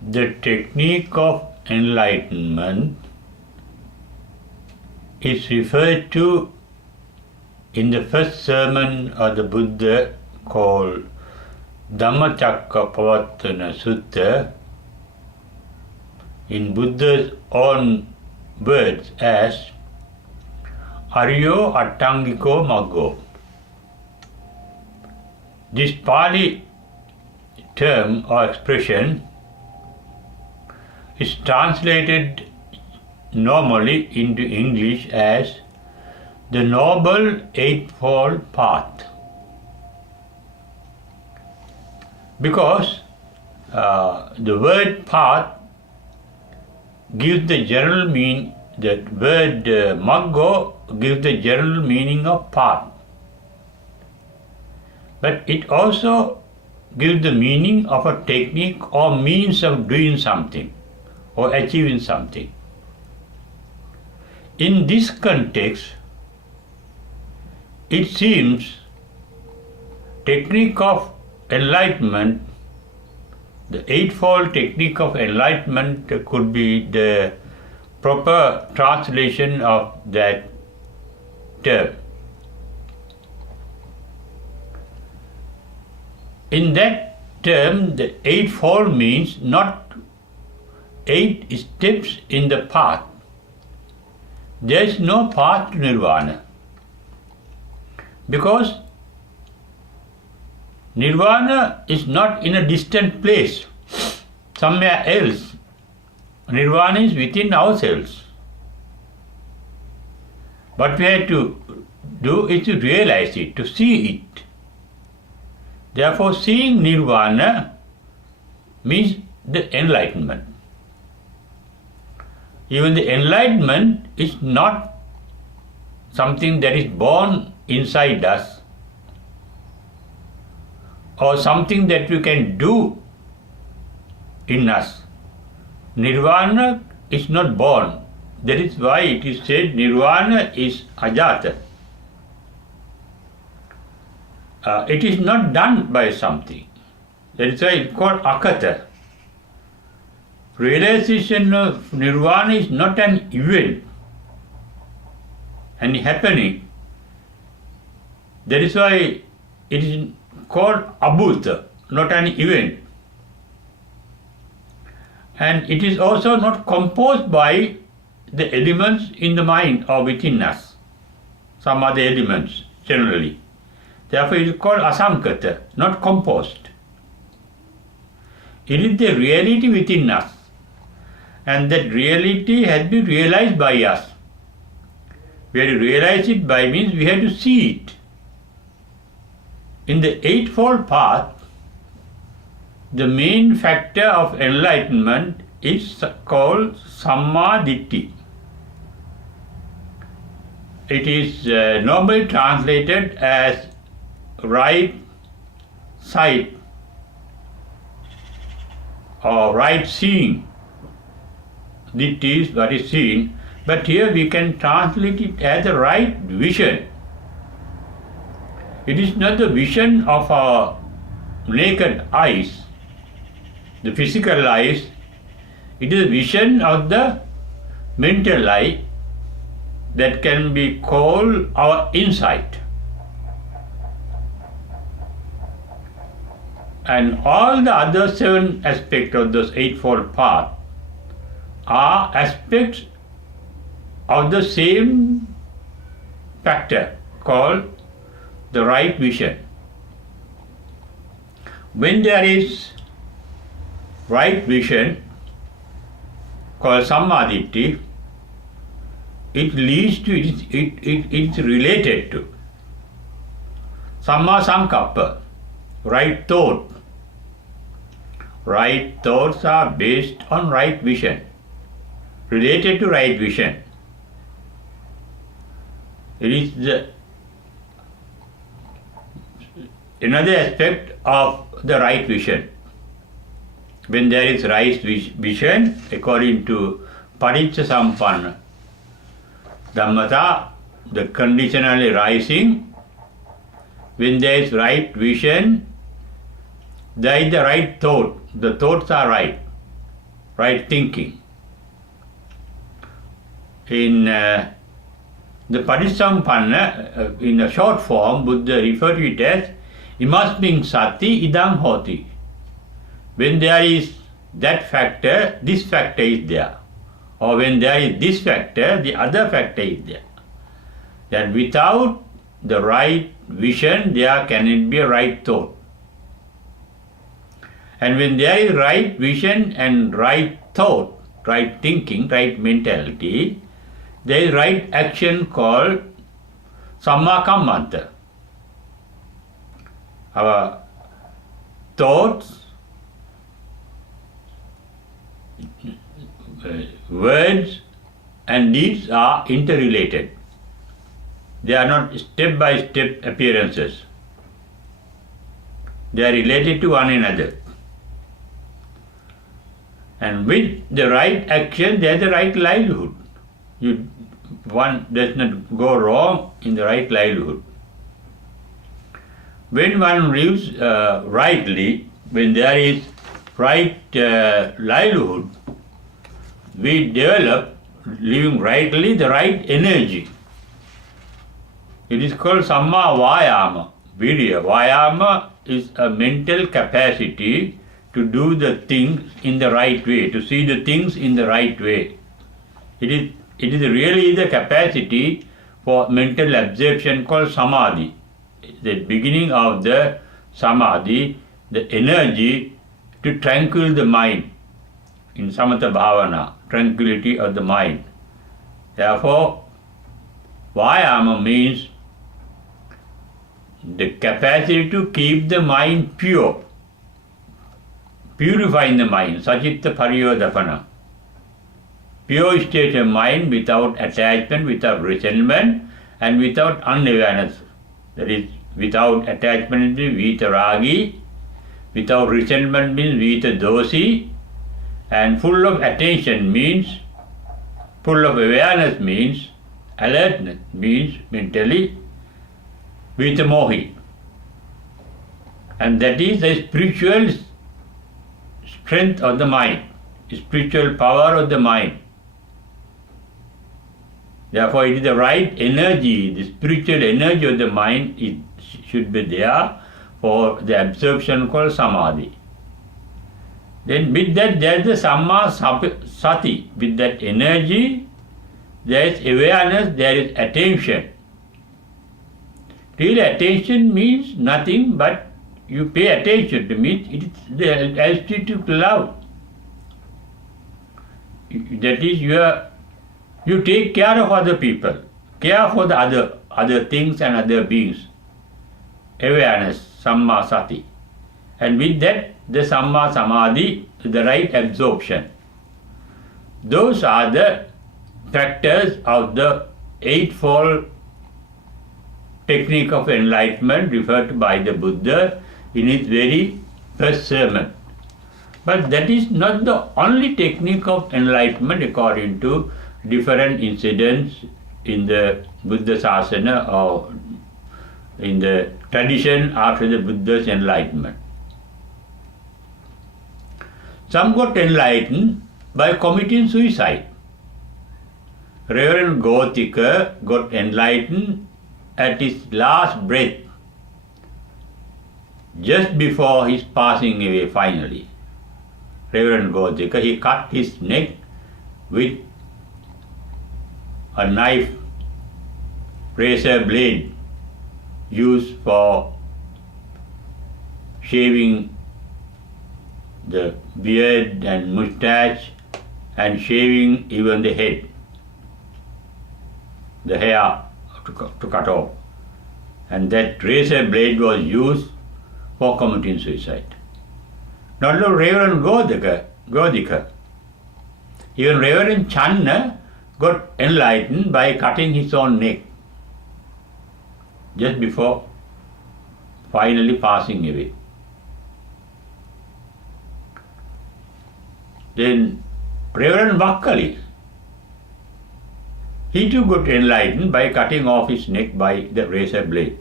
The technique of enlightenment is referred to in the first sermon of the Buddha called Dhammacakkappavattana Sutta, in Buddha's own words as Aryo Attangiko Maggo. This Pali term or expression is translated normally into English as the Noble Eightfold Path, because the word path gives the general meaning, the word Maggo gives the general meaning of path, but it also gives the meaning of a technique or means of doing something or achieving something. In this context, it seems technique of enlightenment, the eightfold technique of enlightenment could be the proper translation of that term. In that term, the eightfold means not 8 steps in the path. There is no path to nirvana, because nirvana is not in a distant place, somewhere else. Nirvana is within ourselves. What we have to do is to realize it, to see it. Therefore, seeing nirvana means the enlightenment. Even the enlightenment is not something that is born inside us or something that we can do in us. Nirvana is not born. That is why it is said nirvana is ajata. It is not done by something. That is why it is called akata. Realization of nirvana is not an event, an happening. That is why it is called abhuta, not an event. And it is also not composed by the elements in the mind or within us, some other elements generally. Therefore it is called asankata, not composed. It is the reality within us, and that reality has been realized by us. We have to realize it by means we have to see it. In the Eightfold Path, the main factor of enlightenment is called Samma Ditti. It is normally translated as right sight or right seeing. Ditti is what is seen, but here we can translate it as a right vision. It is not the vision of our naked eyes, the physical eyes. It is a vision of the mental eye that can be called our insight. And all the other 7 aspects of this Eightfold Path are aspects of the same factor called the right vision. When there is right vision called Sammaditthi, it leads to, it's related to Samma Sankappa, right thought. Right thoughts are based on right vision, related to right vision. It is another aspect of the right vision. When there is right vision, according to Paticca Sampanna Dhammata, the conditionally rising, when there is right vision, there is the right thought. The thoughts are right. right thinking. In the Patissampanna, in a short form, Buddha referred to it as imasming sati idam hoti. When there is that factor, this factor is there. Or when there is this factor, the other factor is there. That without the right vision, there cannot be a right thought. And when there is right vision and right thought, right thinking, right mentality, there is right action called Samma Kammanta. Our thoughts, words and deeds are interrelated. They are not step-by-step appearances. They are related to one another. And with the right action, there is the right livelihood. One does not go wrong in the right livelihood. When one lives rightly, when there is right livelihood, we develop, living rightly, the right energy. It is called Samma Vayama, Virya. Vayama is a mental capacity to do the things in the right way, to see the things in the right way. It is really the capacity for mental absorption called Samadhi. The beginning of the Samadhi, the energy to tranquil the mind in Samatha Bhavana, tranquility of the mind. Therefore, Vayama means the capacity to keep the mind pure, purifying the mind, Sachitta Pariyodapana. Pure state of mind without attachment, without resentment, and without unawareness. That is, without attachment means Vitaragi, without resentment means Vitadosi, and full of attention means, full of awareness means, alertness means mentally Vitamohi. And that is the spiritual strength of the mind, spiritual power of the mind. Therefore, it is the right energy, the spiritual energy of the mind should be there for the absorption called Samadhi. Then with that, there is the Samma Sati. With that energy, there is awareness, there is attention. Real attention means nothing but you pay attention to me. It is the attitude to love. That is, you take care of other people, care for the other things and other beings. Awareness, Samma Sati. And with that, the Samma Samadhi, the right absorption. Those are the factors of the eightfold technique of enlightenment referred to by the Buddha in his very first sermon. But that is not the only technique of enlightenment according to different incidents in the Buddha Sasana or in the tradition after the Buddha's enlightenment. Some got enlightened by committing suicide. Reverend Gotika got enlightened at his last breath, just before his passing away finally. Reverend Gotika, he cut his neck with a knife, razor blade used for shaving the beard and moustache and shaving even the head, the hair to cut off. And that razor blade was used for committing suicide. Not only Reverend Godika, even Reverend Channa got enlightened by cutting his own neck just before finally passing away. Then Reverend Vakkali, he too got enlightened by cutting off his neck by the razor blade.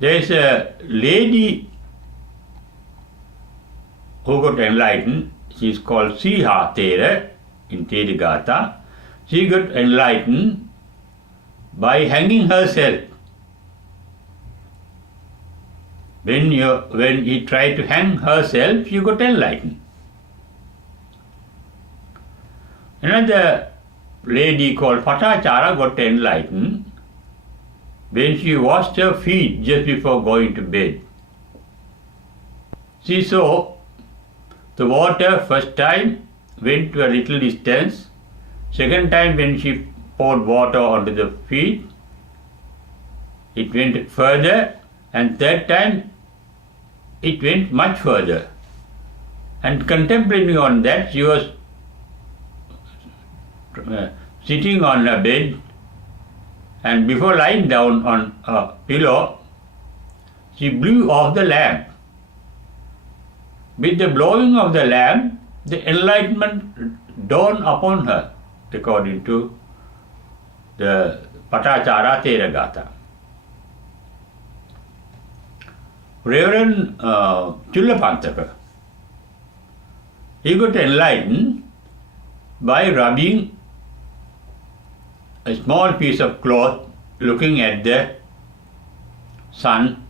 There is a lady who got enlightened, she is called Siha Thera in Therigatha. She got enlightened by hanging herself. When he tried to hang herself, she got enlightened. Another lady called Patachara got enlightened when she washed her feet just before going to bed. She saw the water first time went to a little distance, second time when she poured water onto the feet, it went further, and third time it went much further. And contemplating on that, she was sitting on a bed, and before lying down on a pillow, she blew off the lamp. With the blowing of the lamp, the enlightenment dawned upon her, according to the Patachara Theragatha. Reverend Chullapantaka, he got enlightened by rubbing a small piece of cloth, looking at the sun,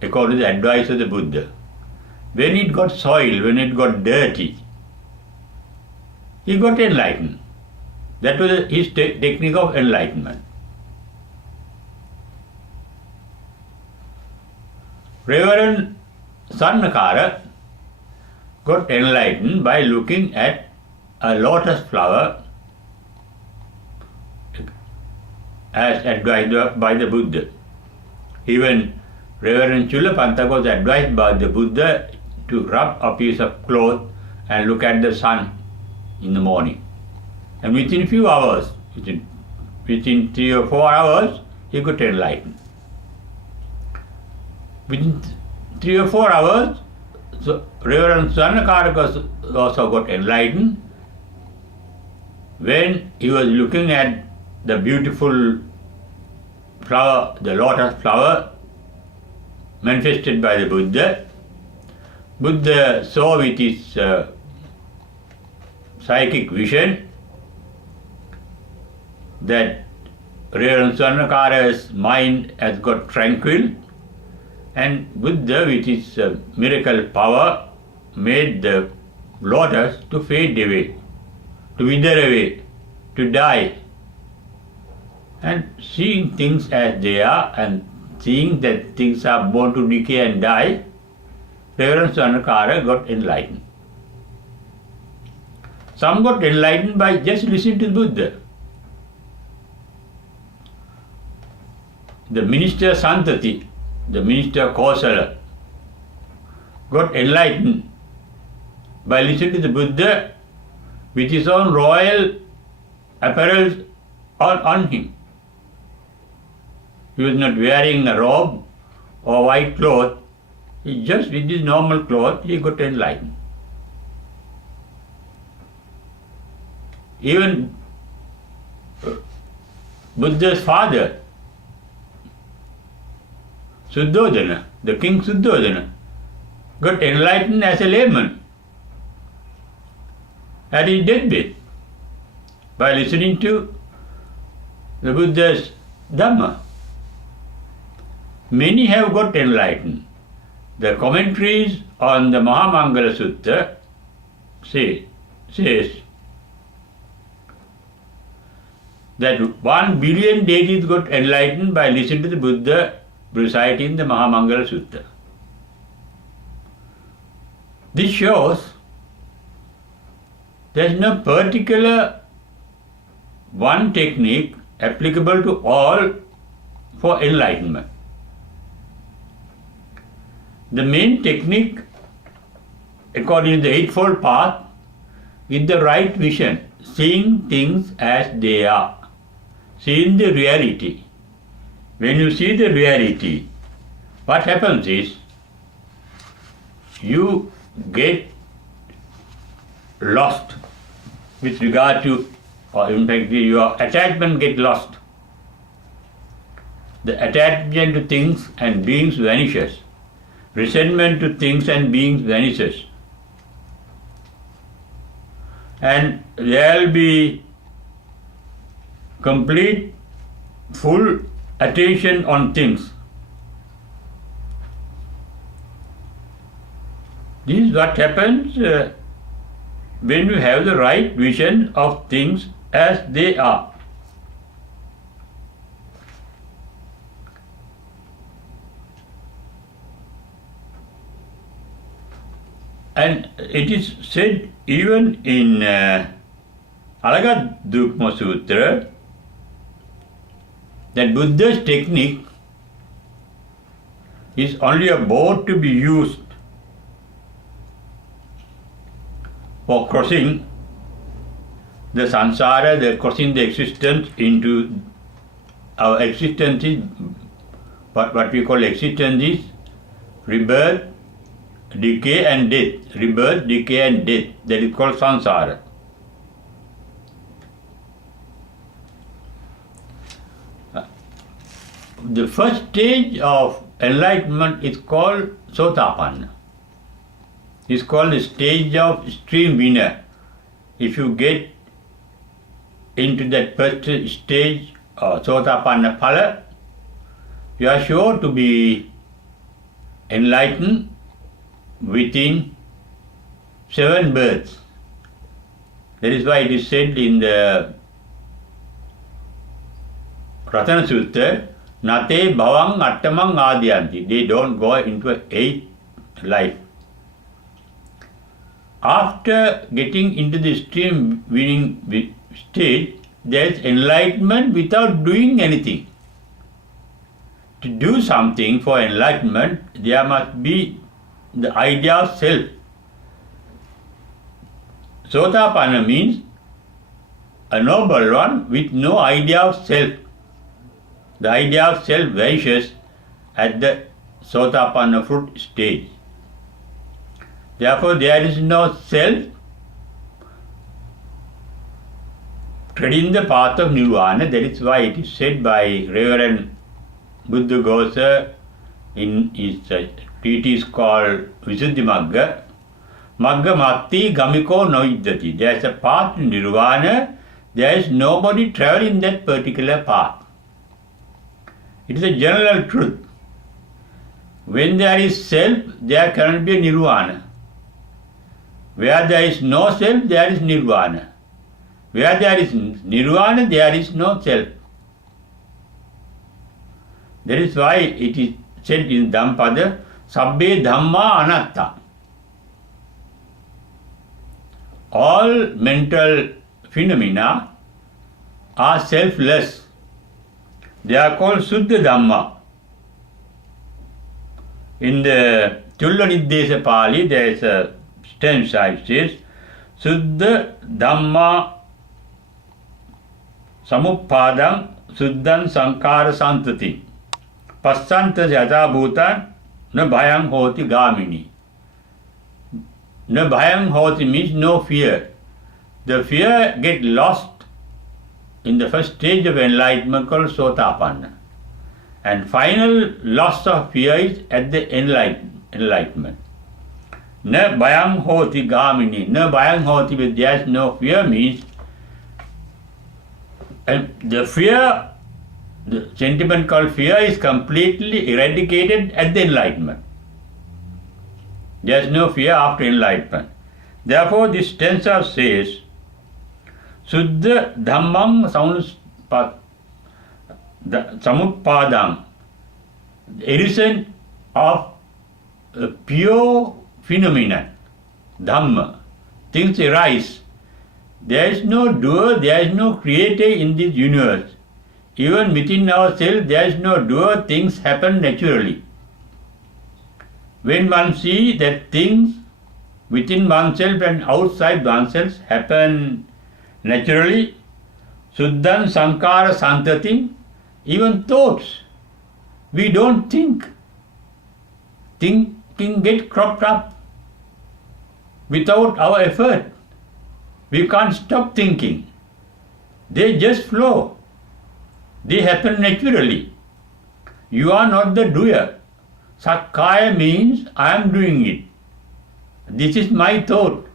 according to the advice of the Buddha. When it got soiled, when it got dirty, he got enlightened. That was his technique of enlightenment. Reverend Sarnakara got enlightened by looking at a lotus flower as advised by the Buddha. Even Reverend Chullapantaka was advised by the Buddha to rub a piece of cloth and look at the sun in the morning. And within few hours, within 3 or 4 hours, he got enlightened. Within 3 or 4 hours, so Reverend Sarnakaraka also got enlightened when he was looking at the beautiful flower, the lotus flower, manifested by the Buddha. Buddha saw with his psychic vision that Reverend Sarnakara's mind has got tranquil, and Buddha with his miracle power made the lotus to fade away, to wither away, to die. And seeing things as they are and seeing that things are born to decay and die, Reverend Sarnakara got enlightened. Some got enlightened by just listening to the Buddha. The minister Santati, the minister Kosala, got enlightened by listening to the Buddha with his own royal apparel on him. He was not wearing a robe or white cloth. He just with his normal cloth, he got enlightened. Even Buddha's father, Suddhodana, the king Suddhodana, got enlightened as a layman at his deathbed by listening to the Buddha's Dhamma. Many have got enlightened. The commentaries on the Mahamangala Sutta says that 1 billion deities got enlightened by listening to the Buddha reciting the Mahamangala Sutta. This shows there is no particular one technique applicable to all for enlightenment. The main technique, according to the Eightfold Path, is the right vision, seeing things as they are, seeing the reality. When you see the reality, what happens is you get lost with regard to, or in fact your attachment gets lost. The attachment to things and beings vanishes. Resentment to things and beings vanishes. and there will be complete, full attention on things. This is what happens when you have the right vision of things as they are. And it is said even in Alagadukma Sutra that Buddha's technique is only a boat to be used for crossing the samsara, crossing the existence into our existence is what we call existence is rebirth, decay and death. Rebirth, decay and death. That is called samsara. The first stage of enlightenment is called Sotapanna. It's called the stage of extreme winner. If you get into that first stage of Sotapanna Phala, you are sure to be enlightened within 7 births. That is why it is said in the Ratana Sutta, Nate bhavang attamang adyanti. They don't go into an 8th life. After getting into the extreme winning stage, there is enlightenment without doing anything. To do something for enlightenment, there must be the idea of self. Sotapanna means a noble one with no idea of self. The idea of self vanishes at the Sotapanna fruit stage. Therefore, there is no self treading the path of Nirvana. That is why it is said by Reverend Buddhaghosa in his treatise called Visuddhimagga, Magga Matti Gamiko Novidyati. There is a path to Nirvana, there is nobody traveling that particular path. It is a general truth. When there is self, there cannot be a Nirvana. Where there is no self, there is Nirvana. Where there is Nirvana, there is no self. That is why it is said in Dhammapada, Sabbe Dhamma Anatta. All mental phenomena are selfless. They are called Suddha Dhamma. In the Chulla Niddesa Pali, there is a stanza which says, Suddha Dhamma Samuppadam Suddhan Sankara Santati Passanta Yata Bhutan Na Bhayam Hoti Gamini. Na Bhayam Hoti means no fear. The fear gets lost in the first stage of enlightenment called Sotapanna. And final loss of fear is at the enlightenment. Na Bhayam Hoti Gamini. Na Bhayam Hoti, but there is no fear means, and the fear, the sentiment called fear is completely eradicated at the enlightenment. There is no fear after enlightenment. Therefore, this stanza says, Suddha Dhammam Samuppadam, erison of a pure phenomenon, Dhamma. Things arise. There is no doer, there is no creator in this universe. Even within ourselves, there is no doer, things happen naturally. When one sees that things within oneself and outside oneself happen naturally, Suddhan Sankara Santati, even thoughts, we don't think. Thinking get cropped up without our effort. We can't stop thinking. They just flow. They happen naturally. You are not the doer. Sakkaya means I am doing it. This is my thought.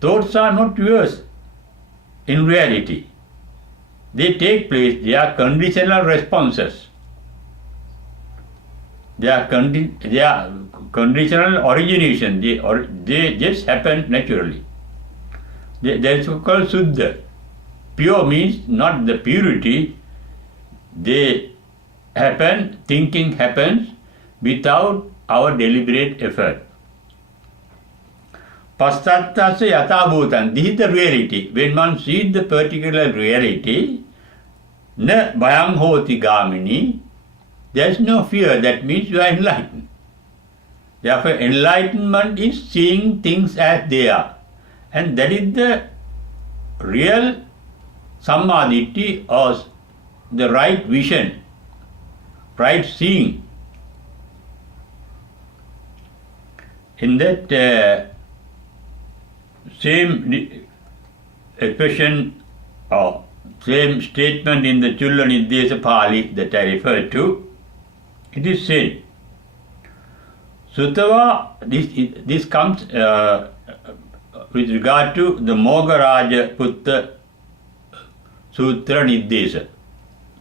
Thoughts are not yours. in reality. They take place, they are conditional responses. They are conditional origination. They just happen naturally. That's called Suddha. Pure means not the purity. They happen, thinking happens without our deliberate effort. Pastattasya yatabhutan. This is the reality. When one sees the particular reality, na bhayam hoti gamini, there is no fear. That means you are enlightened. Therefore, enlightenment is seeing things as they are. And that is the real sammaditi, or the right vision, right seeing. In that same expression or same statement in the Chulla Nirdesa Pali that I referred to, it is said, Sutava, this comes with regard to the Mogaraja Putta Sutra Nirdesa,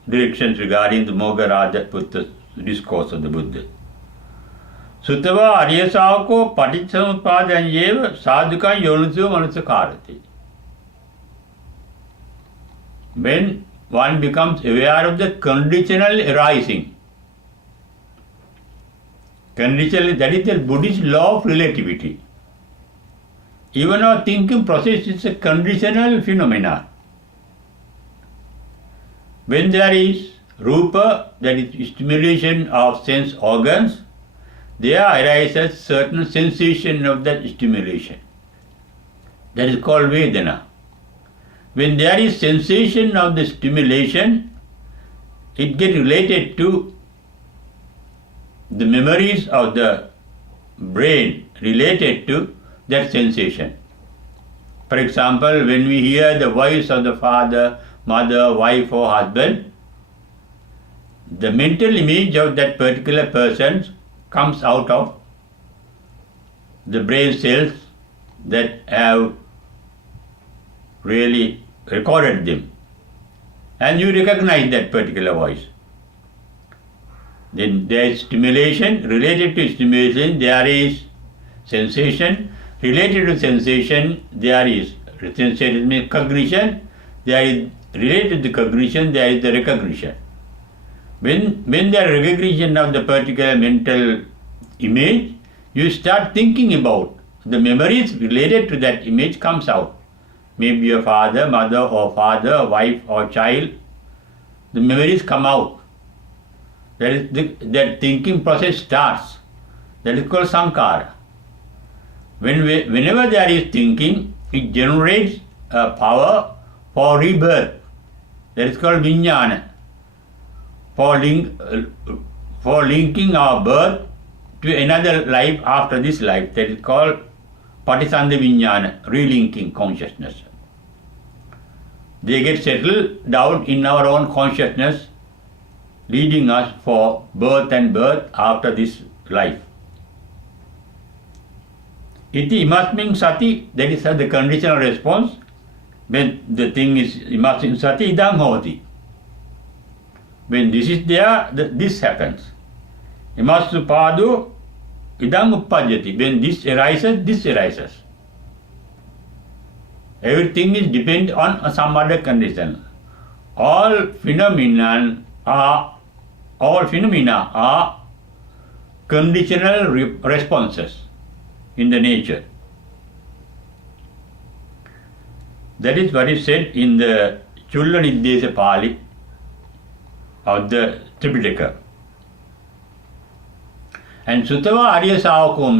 directions regarding the Mogaraja Putta discourse of the Buddha. Sutava Aryasavako Paticcasamuppadanyeva Sadhukan Yonuso Manusakarati. When one becomes aware of the conditional arising, conditional, that is the Buddhist law of relativity. Even our thinking process is a conditional phenomena. When there is rupa, that is stimulation of sense organs, there arises certain sensation of that stimulation. That is called Vedana. When there is sensation of the stimulation, it gets related to the memories of the brain related to that sensation. For example, when we hear the voice of the father, mother, wife or husband, the mental image of that particular person comes out of the brain cells that have really recorded them. And you recognize that particular voice. Then there is stimulation. Related to stimulation, there is sensation. Related to sensation, there is sensation means cognition. There is related to cognition, there is the recognition. When there is recognition of the particular mental image, you start thinking about the memories related to that image comes out. Maybe your father, mother or father, wife or child, the memories come out. That thinking process starts. That is called sankhara. Whenever there is thinking, it generates a power for rebirth. That is called vijnana. For linking our birth to another life after this life. That is called patisandha vijnana, relinking consciousness. They get settled down in our own consciousness, leading us for birth and birth after this life. Iti imasmin sati, that is the conditional response. When the thing is imasmin sati, idam hoti. When this is there, this happens. Imasu padu, idam uppajyati. When this arises. Everything is dependent on some other condition. All phenomena are conditional responses in the nature. That is what is said in the Chulla Nirdesa Pali of the Tripitaka. And Sutava Arya Savaka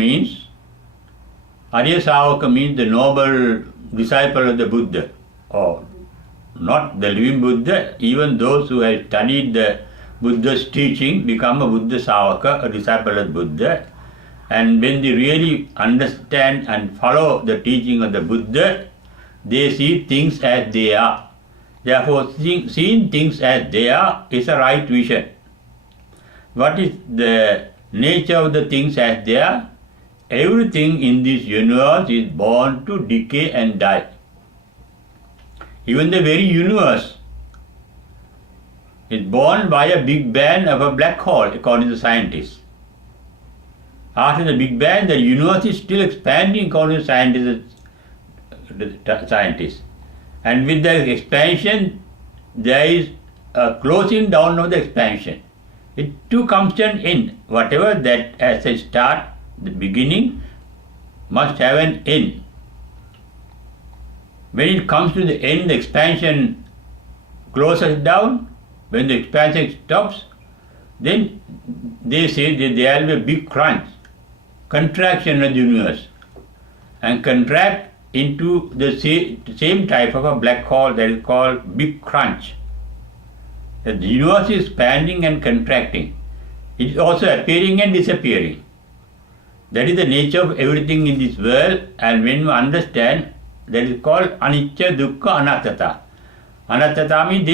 means the noble disciple of the Buddha, or not the living Buddha, even those who have studied the Buddha's teaching become a Buddha Savaka, a disciple of Buddha. And when they really understand and follow the teaching of the Buddha, they see things as they are. Therefore, seeing things as they are is a right vision. What is the nature of the things as they are? Everything in this universe is born to decay and die. Even the very universe is born by a big bang of a black hole, according to scientists. After the Big Bang, the universe is still expanding, according to scientists. And with the expansion, there is a closing down of the expansion. It too comes to an end. Whatever that as a start, the beginning, must have an end. When it comes to the end, the expansion closes down. When the expansion stops, then they say that there will be a big crunch, contraction of the universe, and contract into the same type of a black hole that is called Big Crunch. The universe is expanding and contracting. It is also appearing and disappearing. That is the nature of everything in this world, and when you understand, that is called anicca, dukkha, anattata. Anattata means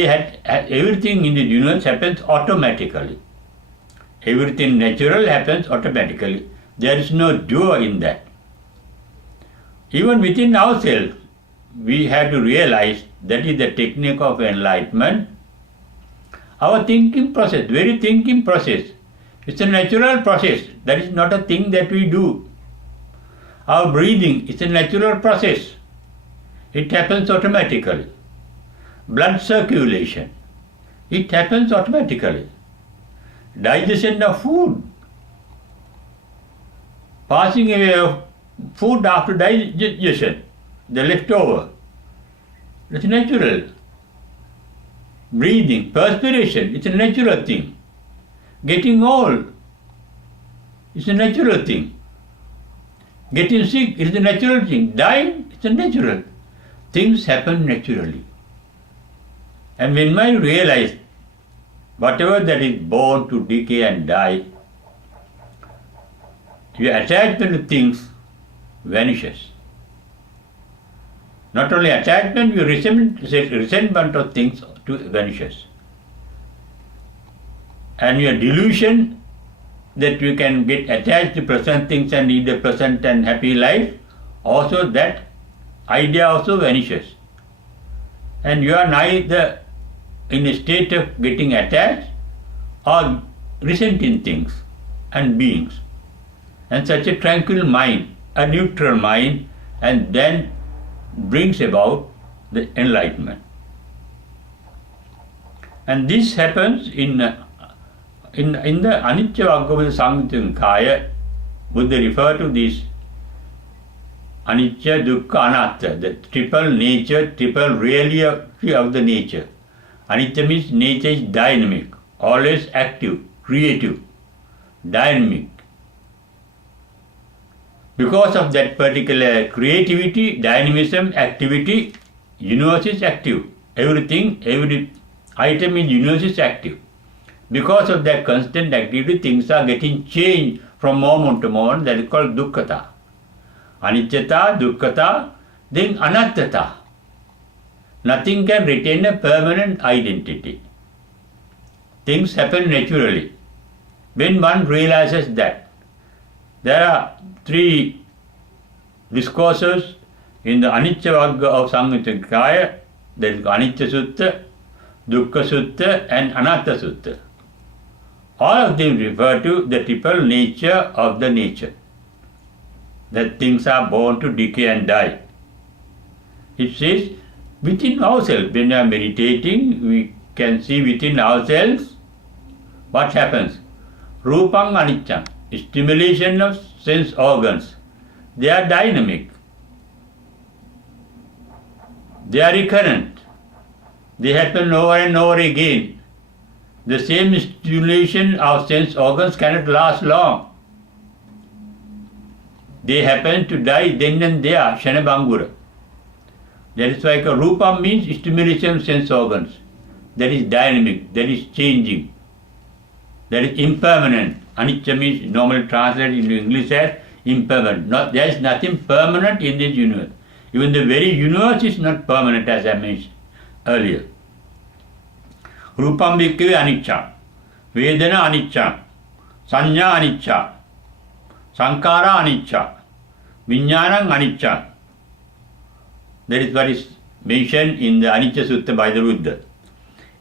everything in the universe happens automatically. Everything natural happens automatically. There is no doer in that. Even within ourselves, we have to realize that is the technique of enlightenment. Our thinking process, very thinking process, it's a natural process. That is not a thing that we do. Our breathing is a natural process. It happens automatically. Blood circulation, it happens automatically. Digestion of food, passing away of food after digestion, the leftover, it's natural. Breathing, perspiration, it's a natural thing. Getting old, it's a natural thing. Getting sick, it's a natural thing. Dying, it's a natural. Things happen naturally. And when I realize whatever that is born to decay and die, your attachment to things vanishes. Not only attachment, your resentment of things vanishes. And your delusion that you can get attached to present things and lead a present and happy life, also that idea also vanishes. And you are neither in a state of getting attached or resenting things and beings. And such a tranquil mind, a neutral mind, and then brings about the enlightenment. And this happens in the Anicca Vagga Samyutta Nikaya. Buddha refer to this Anicca, Dukkha, Anatta, the triple nature, triple reality of the nature. Anicca means nature is dynamic, always active, creative, dynamic. Because of that particular creativity, dynamism, activity, universe is active. Everything, every item in universe is active. Because of that constant activity, things are getting changed from moment to moment. That is called dukkhata. Aniccata, dukkhata, then anattata. Nothing can retain a permanent identity. Things happen naturally. When one realizes that, there are 3 discourses in the Anicca Vagga of Samyutta Nikaya. There is Anicca Sutta, Dukkha Sutta, and Anatta Sutta. All of them refer to the triple nature of the nature. That things are born to decay and die. It says, within ourselves, when we are meditating, we can see within ourselves what happens. Rupam Aniccam, stimulation of sense organs. They are dynamic. They are recurrent. They happen over and over again. The same stimulation of sense organs cannot last long. They happen to die then and there, Shanabangura. That is why Rupam means stimulation of sense organs. That is dynamic, that is changing, that is impermanent. Anicca means normally translated into English as impermanent. There is nothing permanent in this universe. Even the very universe is not permanent, as I mentioned earlier. Rupam bhikkhave anicca, Vedana anicca, Sanya anicca, Sankara anicca, Vijnanam anicca. That is what is mentioned in the Anicca Sutta by the Buddha.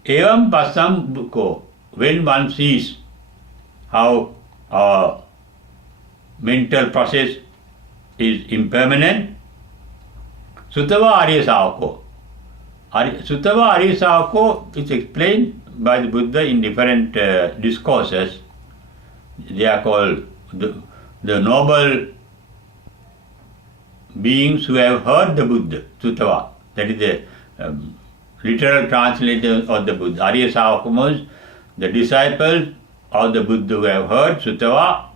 Evam passam bhuko, when one sees how our mental process is impermanent, Sutava Arya Savako. Sutava Arya Savako is explained by the Buddha in different discourses. They are called the noble beings who have heard the Buddha, Sutava. That is the literal translation of the Buddha. Arya Savaka, the disciples of the Buddha who have heard Sutava,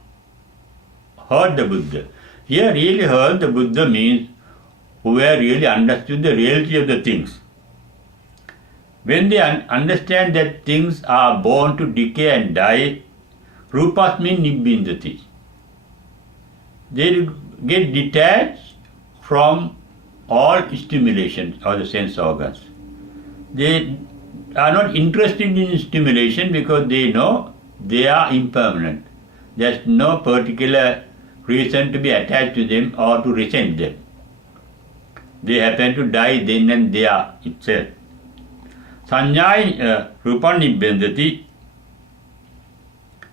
heard the Buddha. Here really heard the Buddha means who have really understood the reality of the things. When they understand that things are born to decay and die, rupasmin nibbindati. They get detached from all stimulation of the sense organs. They are not interested in stimulation because they know they are impermanent. There's no particular reason to be attached to them or to resent them. They happen to die then and there itself. Sanyai rupan nibbindati,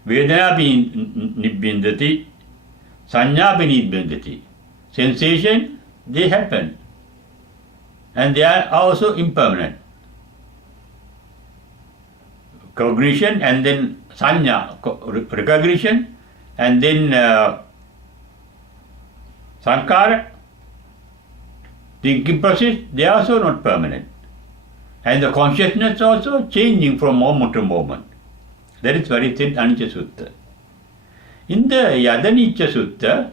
vedanapi nibbindati, sanyapi nibbindati. Sensation, they happen. And they are also impermanent. Cognition and then sanya, recognition, and then sankara, thinking process, they are also not permanent. And the consciousness also changing from moment to moment. That is what it said in Anicca Sutta. In the Yadanicca Sutta,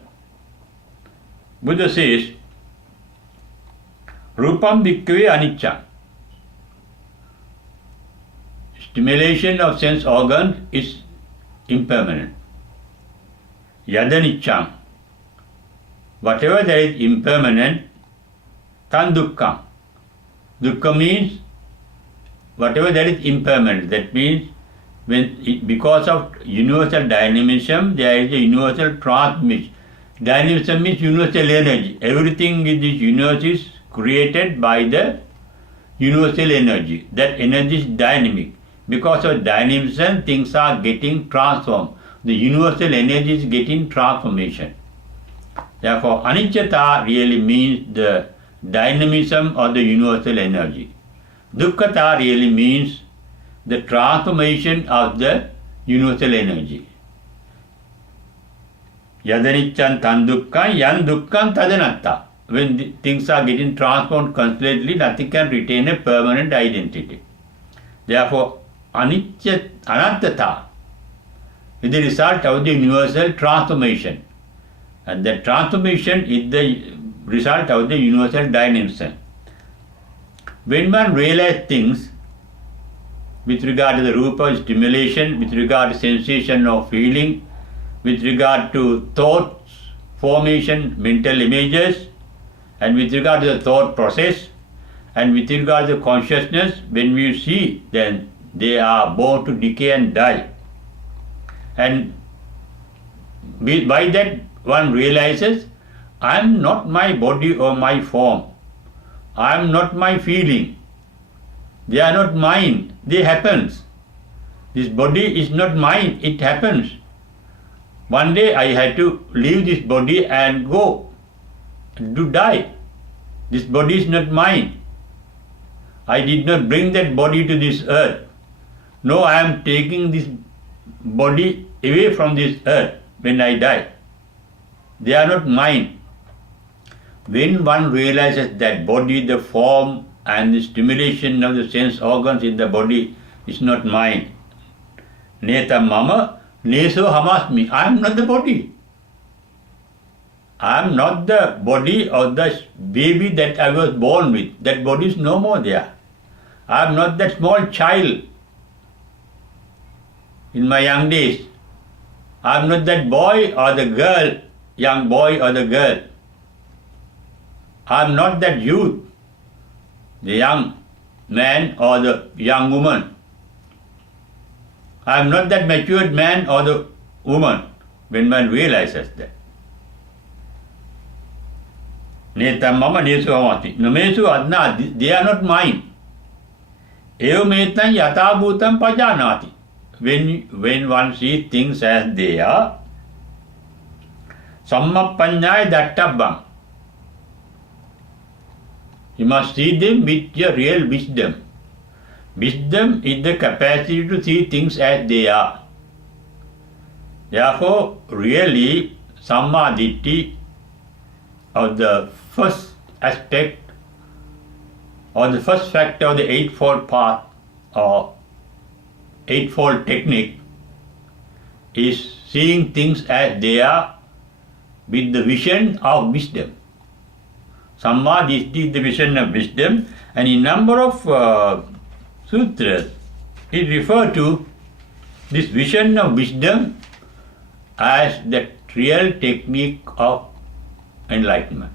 Buddha says, Rupam bhikkhave anicca. Stimulation of sense organs is impermanent. Yadanicca. Whatever that is impermanent, tan dukkha. Dukkha means whatever that is impermanent. That means because of universal dynamism, there is a universal transmission. Dynamism means universal energy. Everything in this universe is created by the universal energy. That energy is dynamic. Because of dynamism, things are getting transformed. The universal energy is getting transformation. Therefore, aniccata really means the dynamism of the universal energy. Dukkhata really means the transformation of the universal energy. Yadaniccan tan dukkhan, yan dukkhan tadanatta. When things are getting transformed constantly, nothing can retain a permanent identity. Therefore, anattata is the result of the universal transformation. And that transformation is the result of the universal dynamism. When one realizes things with regard to the rupa stimulation, with regard to sensation or feeling, with regard to thoughts, formation, mental images, and with regard to the thought process, and with regard to consciousness, when we see, then they are born to decay and die. And by that one realizes, I am not my body or my form. I am not my feeling. They are not mine. They happens. This body is not mine. It happens. One day I had to leave this body and go to die. This body is not mine. I did not bring that body to this earth. No, I am taking this body away from this earth when I die. They are not mine. When one realizes that body, the form and the stimulation of the sense organs in the body is not mine. Neta mama, neso hamasmi. I am not the body. I am not the body of the baby that I was born with. That body is no more there. I am not that small child in my young days. I am not that boy or the girl, young boy or the girl. I am not that youth, the young man or the young woman. I am not that matured man or the woman when one realizes that. Netam mama nesu hamati. Namesu adna, they are not mine. Eva metan yata bhutam pajanati. When one sees things as they are, sammapanyaya dattabbam. You must see them with your real wisdom. Wisdom is the capacity to see things as they are. Therefore, really, Samma Ditti, or the first aspect, or the first factor of the Eightfold Path, or Eightfold Technique, is seeing things as they are with the vision of wisdom. Samma Ditti is the vision of wisdom, and in number of sutras, it refers to this vision of wisdom as the real technique of enlightenment.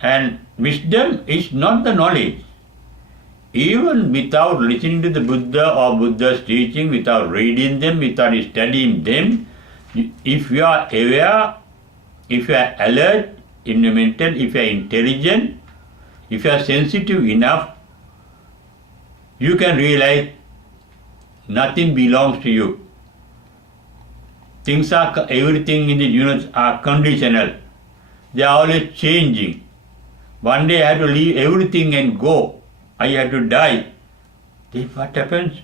And wisdom is not the knowledge. Even without listening to the Buddha or Buddha's teaching, without reading them, without studying them, if you are aware, if you are alert in the mental, if you are intelligent, if you are sensitive enough, you can realize nothing belongs to you. Everything in the universe are conditional. They are always changing. One day I have to leave everything and go. I have to die. Then what happens?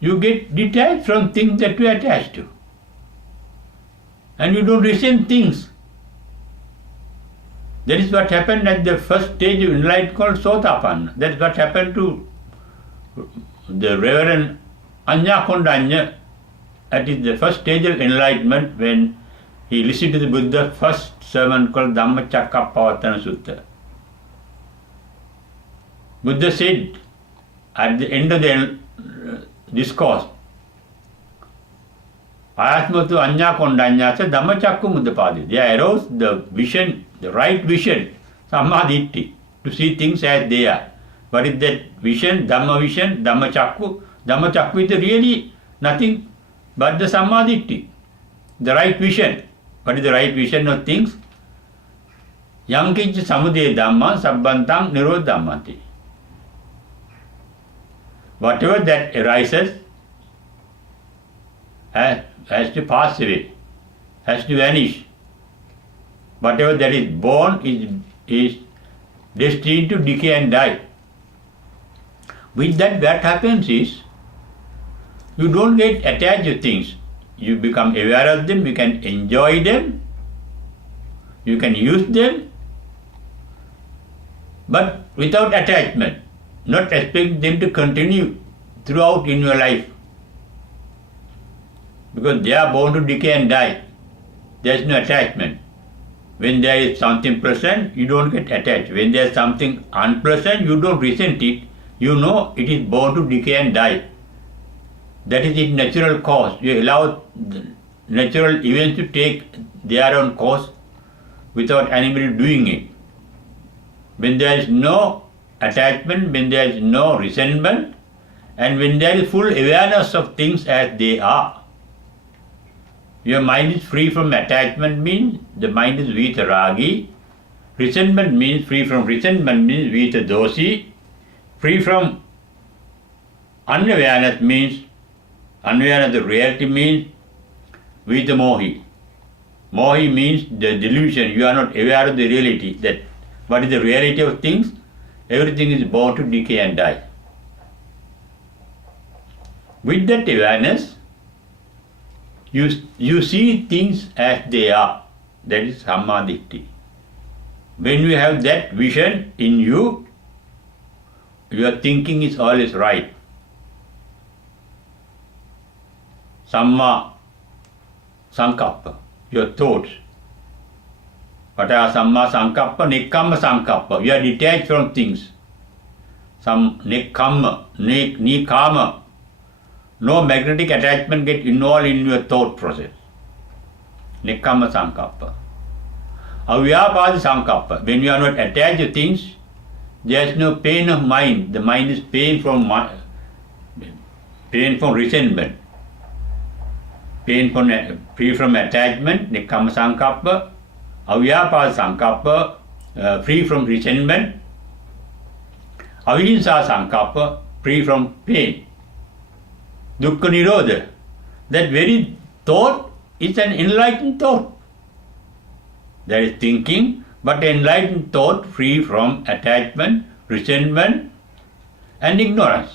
You get detached from things that you are attached to. And you don't resent things. That is what happened at the first stage of enlightenment called Sotapanna. That is what happened to the Reverend Anya Kondanya. That is the first stage of enlightenment when he listened to the Buddha's first sermon called Dhammacakkappavattana Sutta. Buddha said at the end of the discourse, Ayatmatu Anya Kondanya said Dhammacakku Muddapadi. There arose the vision, the right vision, Sammadhitti, to see things as they are. What is that vision? Dhamma vision, Dhammacakku. Dhammacakku is really nothing but the Sammadhitti, the right vision. What is the right vision of things? Yankincha samudaya dhamma sabbantang nirodha dhammati. Whatever that arises has to pass away, has to vanish. Whatever that is born is destined to decay and die. With that, what happens is, you don't get attached to things. You become aware of them, you can enjoy them, you can use them, but without attachment, not expect them to continue throughout in your life. Because they are born to decay and die. There is no attachment. When there is something pleasant, you don't get attached. When there is something unpleasant, you don't resent it. You know it is born to decay and die. That is its natural course. You allow the natural events to take their own course without anybody doing it. When there is no attachment, when there is no resentment, and when there is full awareness of things as they are, your mind is free from attachment, means the mind is vita ragi. Resentment means free from resentment, means vita dosi. Free from unawareness means unawareness of reality, means vita mohi. Mohi means the delusion. You are not aware of the reality. That what is the reality of things? Everything is born to decay and die. With that awareness, you see things as they are. That is Sammadhitti. When you have that vision in you, your thinking is always right. Samma Sankappa, your thoughts. What are Samma Sankappa? Nekkamma Sankappa. You are detached from things. Some Nekkamma, Nikama. No magnetic attachment get involved in your thought process. Nekkamma Sankappa. Avyapada Sankappa. When you are not attached to things, there is no pain of mind. The mind is pain from resentment. free from attachment, nekkhamma sankappa, avyapada sankappa, free from resentment, avihimsa sankappa, free from pain. Dukkha nirodha. That very thought is an enlightened thought. That is thinking, but enlightened thought free from attachment, resentment, and ignorance.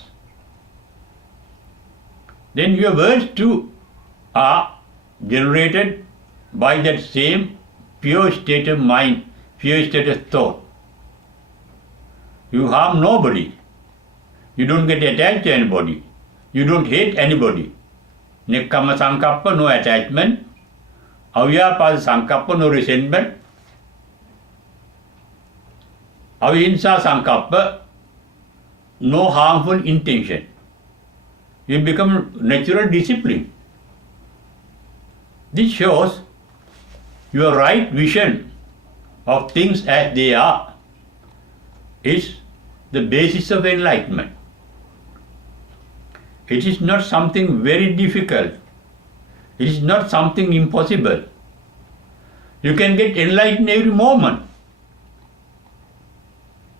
Then your words too are generated by that same pure state of mind, pure state of thought. You harm nobody. You don't get attached to anybody. You don't hate anybody. Nekkhamma sankappa, no attachment. Avyapada sankappa, no resentment. Avihimsa sankappa, no harmful intention. You become natural discipline. This shows your right vision of things as they are is the basis of enlightenment. It is not something very difficult. It is not something impossible. You can get enlightened every moment.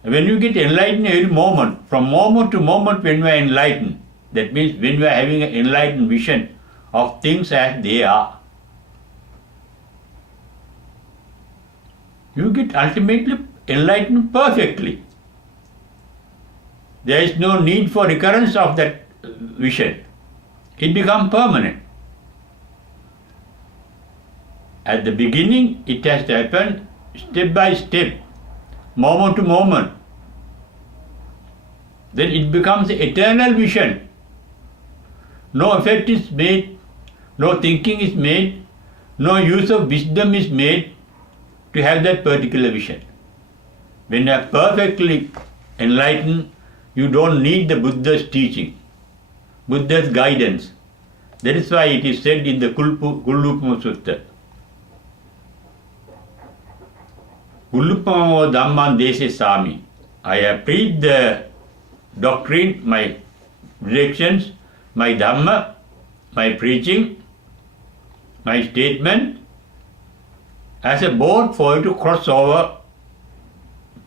When you get enlightened every moment, from moment to moment when you are enlightened, that means when you are having an enlightened vision of things as they are, you get ultimately enlightened perfectly. There is no need for recurrence of that vision. It becomes permanent. At the beginning, it has to happen step by step, moment to moment. Then it becomes an eternal vision. No effort is made, no thinking is made, no use of wisdom is made to have that particular vision. When you are perfectly enlightened, you don't need the Buddha's teaching, Buddha's guidance. That is why it is said in the Kullupama Sutta, Kullupama Dhamman Dese Sami. I have preached the doctrine, my directions, my Dhamma, my preaching, my statement, as a boat for you to cross over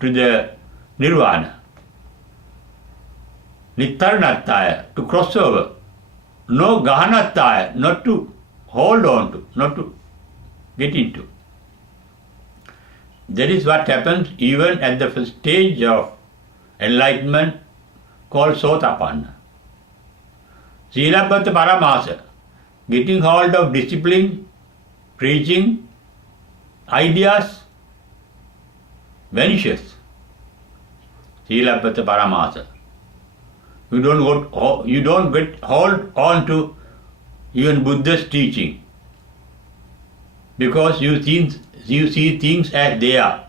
to the Nirvana. Nittaranattaya, to cross over. No Gahanattaya, not to hold on to, not to get into. That is what happens even at the first stage of enlightenment called Sotapanna. Silabbata Paramasa, getting hold of discipline, preaching, ideas, vanishes. Silabbata Paramasa. You don't get hold on to even Buddha's teaching because you see things as they are.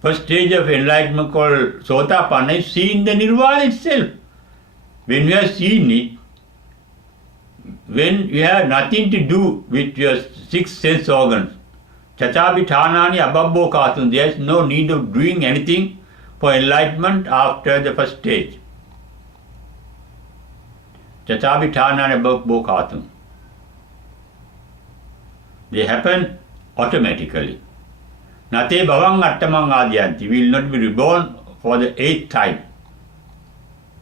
First stage of enlightenment called Sotapanna is seeing the Nirvana itself. When you have seen it, when you have nothing to do with your six sense organs, Chatabithanani Ababbokatum, there is no need of doing anything for enlightenment after the first stage. Chatabithanani Ababbokatum. They happen automatically. Nate bhavang attamang adyanti, will not be reborn for the 8th time.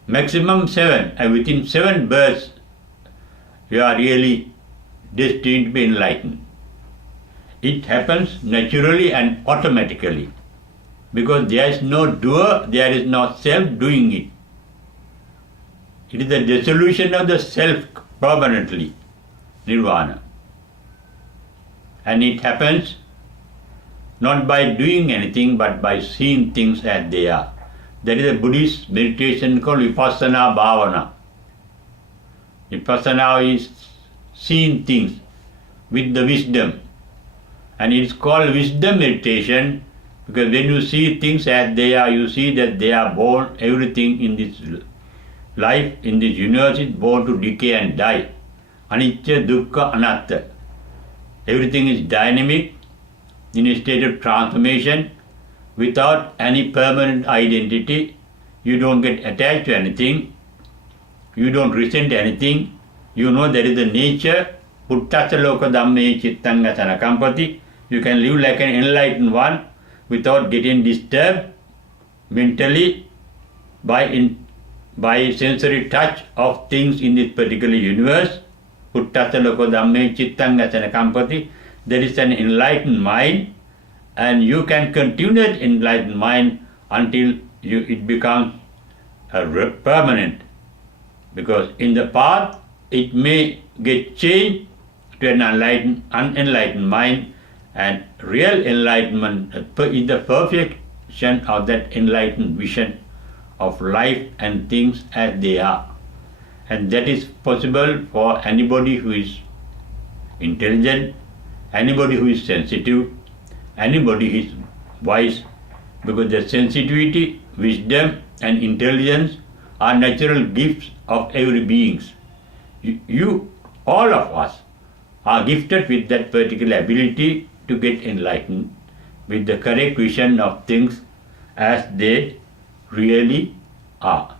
Maximum 7, and within 7 births, you are really destined to be enlightened. It happens naturally and automatically because there is no doer, there is no self doing it. It is the dissolution of the self permanently, Nirvana. And it happens not by doing anything but by seeing things as they are. That is a Buddhist meditation called Vipassana Bhavana. Vipassana is seeing things with the wisdom. And it is called wisdom meditation because when you see things as they are, you see that they are born, everything in this life, in this universe is born to decay and die. Anicca, dukkha, anatta. Everything is dynamic, in a state of transformation, without any permanent identity. You don't get attached to anything. You don't resent anything. You know there is a nature Puttasa loka dhamme chittanga sanakampati. You can live like an enlightened one without getting disturbed mentally by sensory touch of things in this particular universe. Puttasa loka dhamme chittanga sanakampati. There is an enlightened mind, and you can continue that enlightened mind until it becomes permanent. Because in the path, it may get changed to an unenlightened mind, and real enlightenment is the perfection of that enlightened vision of life and things as they are. And that is possible for anybody who is intelligent, anybody who is sensitive, anybody who is wise, because the sensitivity, wisdom and intelligence are natural gifts of every being. You, all of us, are gifted with that particular ability to get enlightened with the correct vision of things as they really are.